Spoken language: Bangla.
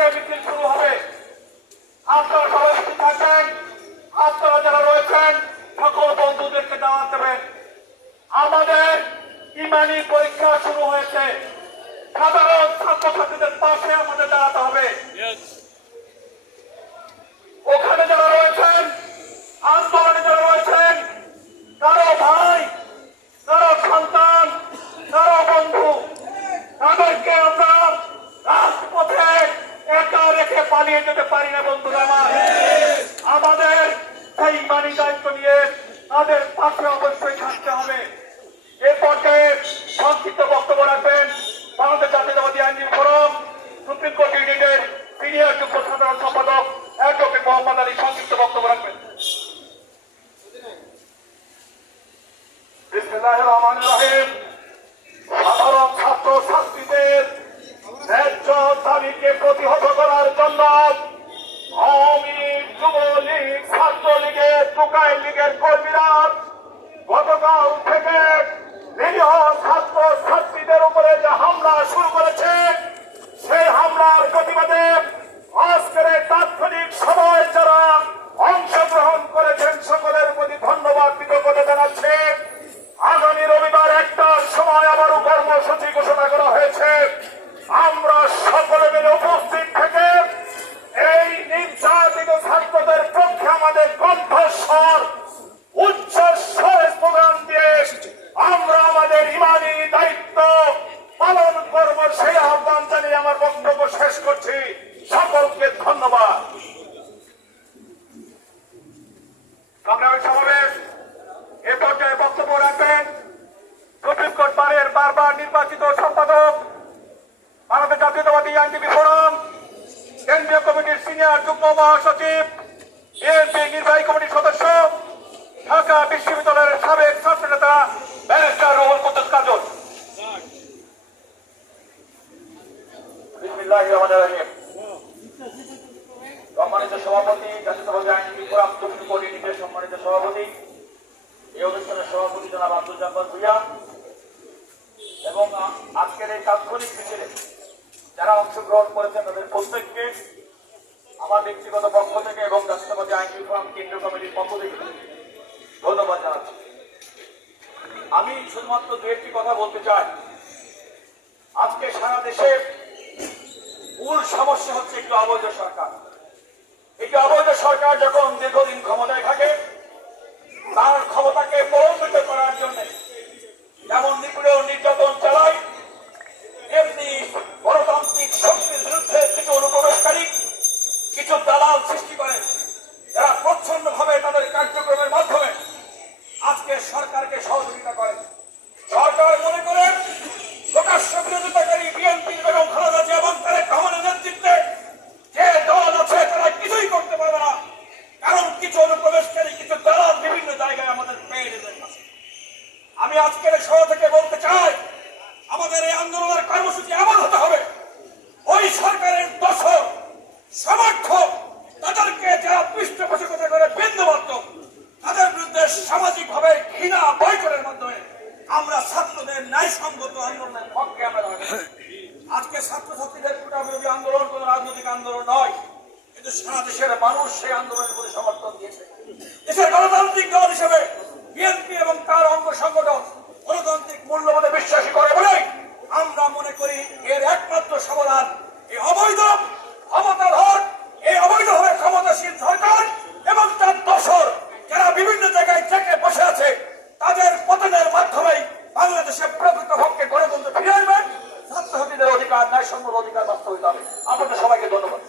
থেকে মিছিল শুরু হবে। আপনারা সবাই উপস্থিত থাকবেন। আপনারা যারা রয়েছেন সকল বন্ধুদেরকে দাওয়াত দেবেন। আমাদের ইমানি পরীক্ষা শুরু হয়েছে। সাধারণ ছাত্রছাত্রীদের পাশে আমাদের দাঁড়াতে হবে। ওখানে যারা রয়েছেন, আন্দোলনে যারা রয়েছেন, কারো ভাই, কারো সন্তান, কারো বন্ধু, তাদেরকে আমরা রাজপথে একা রেখে পালিয়ে যেতে পারি না বন্ধুরা আমার। আমাদের সেই ইমানি দায়িত্ব নিয়ে তাদের পাশে অবশ্যই থাকতে হবে। এ পর্যায়ে সংক্ষিপ্ত বক্তব্য রাখবেন বাংলাদেশ জাতীয়তাবাদী আইনজীবী ফোরাম সুপ্রিম কোর্ট ইউনিটের সিনিয়র যুগ্ম সাধারণ সম্পাদক অ্যাডভোকেট মোহাম্মদ আলী সংক্ষিপ্ত বক্তব্য রাখবেন। বিসমিল্লাহির রহমানির রহিম। সাধারণ ছাত্র ছাত্রীদের ন্যায্য দাবিকে প্রতিহত করার জন্য আওয়ামী লীগ, যুবলীগ, ছাত্রলীগের, টোকাই লীগের কর্মীরা গতকাল থেকে নিরীহ ছাত্র ছাত্রীদের উপরে যে হামলা শুরু করেছে, সেই হামলার প্রতিবাদে আজকের এই তাৎক্ষণিক সভায় যারা অংশগ্রহণ করেছেন সকলের প্রতি ধন্যবাদ কৃতজ্ঞতা জানাচ্ছে। আগামী রবিবার 1টার সময় আবারও কর্মসূচি ঘোষণা করা হয়েছে। আমরা সকলে মিলে উপস্থিত থেকে এই নির্যাতিত ছাত্রদের পক্ষে আমাদের কণ্ঠস্বর উচ্চ স্বরে স্লোগান দিয়ে আমরা আমাদের ইমানি দায়িত্ব পালন করব, সেই আহ্বান জানিয়ে আমার বক্তব্য শেষ করছি। সকলকে ধন্যবাদ। সংগ্রামী সমাবেশ এ পর্যায়ে বক্তব্য রাখবেন সুপ্রিম কোর্ট বারের বারবার নির্বাচিত সম্পাদক বাংলাদেশ জাতীয়তাবাদী আইনজীবী ফোরাম কেন্দ্রীয় কমিটির সিনিয়র যুগ্ম মহাসচিব, বিএনপি নির্বাহী কমিটির সদস্য, ঢাকা বিশ্ববিদ্যালয়ের সাবেক ছাত্র নেতা ব্যারিস্টার রুহুল কুদ্দুস কাজল। বিসমিল্লাহির রহমানির রহিম। সম্মানিত সভাপতি, জাতীয়তাবাদী আইনজীবী ফোরাম সুপ্রিম কোর্ট ইউনিটের সম্মানিত সভাপতি, এই অনুষ্ঠানের সভাপতি জনাব আব্দুল জব্বার ভূঁইয়া এবং আজকের এই তাৎক্ষণিক মিছিলে যারা অংশগ্রহণ করেছেন তাদের প্রত্যেককে আমার ব্যক্তিগত পক্ষ থেকে এবং জাতীয়তাবাদী আইনজীবী ফোরাম কেন্দ্রীয় কমিটির পক্ষ থেকে ধন্যবাদ জানাচ্ছি। আমি শুধুমাত্র দু একটি কথা বলতে চাই। আজকে সারা দেশে মূল সমস্যা হচ্ছে একটি অবৈধ সরকার। একটি অবৈধ সরকার যখন দীর্ঘদিন ক্ষমতায় থাকে, তার ক্ষমতাকে প্রলম্বিত করার জন্য যেমন নিপীড়ন নির্যাতন চালায়, এমনি গণতান্ত্রিক শক্তির বিরুদ্ধে কিছু অনুপ্রবেশকারী, কিছু দালাল সৃষ্টি করে, যারা প্রচ্ছন্ন ভাবে তাদের কার্যক্রমের মাধ্যমে আজকে সরকারকে সহযোগিতা করে। সরকার মনে করে প্রকাশ্য বিরোধিতাকারী বিএনপি এবং খালেদা জিয়া এবং তারেক রহমানের নেতৃত্বে যে দল আছে তারা কিছুই করতে পারবে না, কারণ কিছু অনুপ্রবেশকারী, কিছু দালাল বিভিন্ন জায়গায় আমাদের পেয়ে যেতে পারে। আমি আজকের সভা থেকে বলতে চাই, আমাদের এই আন্দোলনের কর্মসূচি এমন হতে হবে, ওই সরকারের দোষর সমর্থক তাদেরকে যারা পৃষ্ঠপোষকতা করে বিন্দুমাত্র তাদের বিরুদ্ধে সামাজিক ভাবে ঘৃণা বয়কটের মাধ্যমে আমরা ছাত্রদের ন্যায়সঙ্গত আন্দোলনের পক্ষে আমরা আজকে ছাত্রছাত্রীদের কোটা বিরোধী আন্দোলন কোন রাজনৈতিক আন্দোলন নয়, কিন্তু সারা দেশের মানুষ সেই আন্দোলনের প্রতি সমর্থন দিয়েছে। দেশের গণতান্ত্রিক দল হিসেবে বিএনপি এবং তার অঙ্গ সংগঠন গণতান্ত্রিক মূল্যবোধে বিশ্বাসী করে বলে আমরা মনে করি এর একমাত্র সমাধান এই অবৈধ ক্ষমতাধর, এই অবৈধভাবে ক্ষমতাসীন সরকার এবং তার দোসর যারা বিভিন্ন জায়গায় থেকে বসে আছে তাদের পতনের মাধ্যমেই বাংলাদেশে প্রকৃতপক্ষে গণতন্ত্র ফিরে আসবে, ছাত্রছাত্রীদের অধিকার, ন্যায়সঙ্গত অধিকার বাস্তবায়িত হবে। আপনাদের সবাইকে ধন্যবাদ।